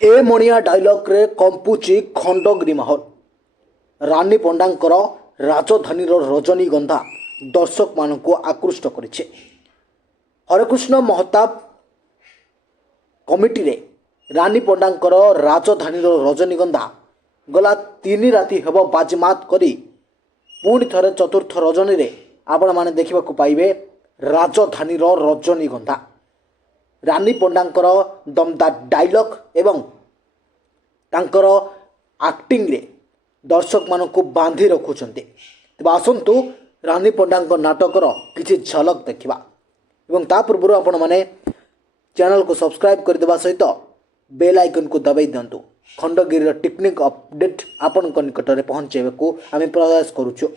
ए मणिया dialogue रे कंपुची खंडगिरी माहौल। रानी पंडांकर राजधानी रजनीगंधा दर्शक मानक आकृष्ट करिछे। हरेकृष्ण महताब कमिटी रे रानी पंडांकर राजधानी रजनीगंधा गला 3 राति हेब बाजीमात करी पुणी थरे चतुर्थ रजनी रे आपण माने देखिबा को पाइबे राजधानी रजनीगंधा। रानी पंडांकर दमदार डायलॉग एवं तांकर एक्टिंग रे दर्शक मानक बांधि रखुचंती। तेबे आसंतु रानी पंडांकर नाटकर किछि झलक देखिबा एवं ता पूर्व आपण माने चैनल को सब्सक्राइब कर देबा सहित बेल आइकन को दबाई दियंतु। खंडगिरी टेक्निक अपडेट आपण को निकट रे पहुंचेबे को आमे प्रयास करूछु।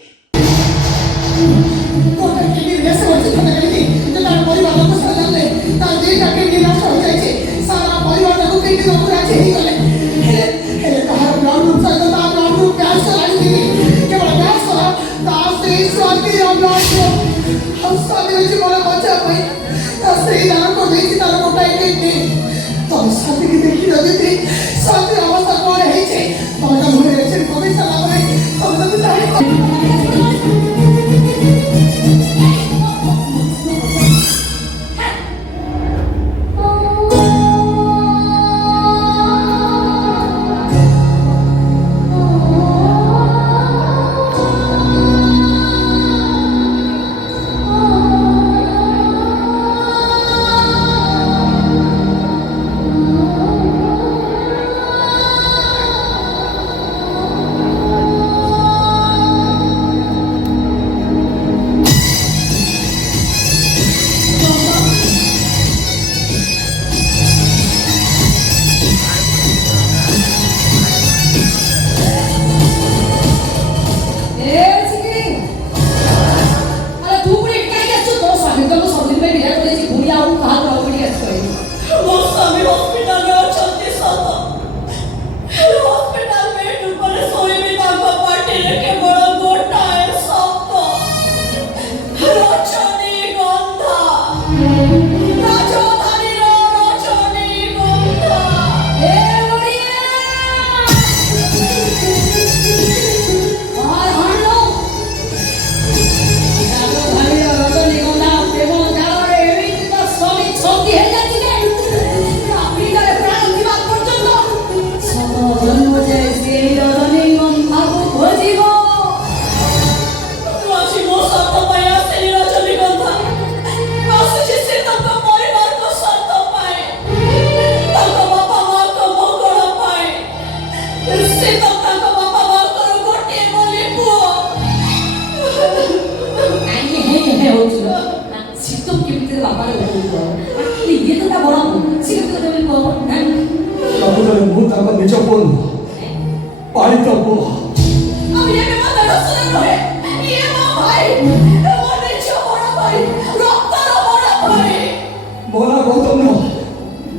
मोला गौतम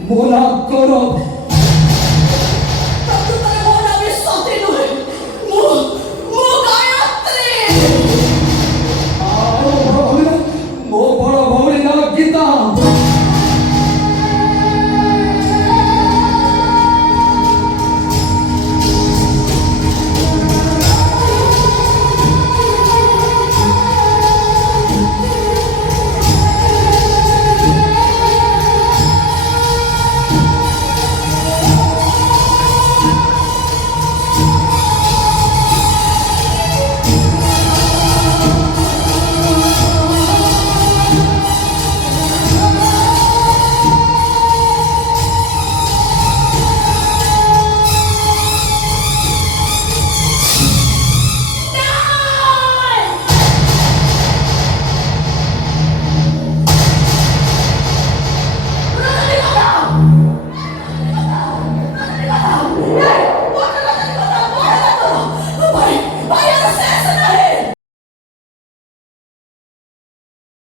मोला गौरव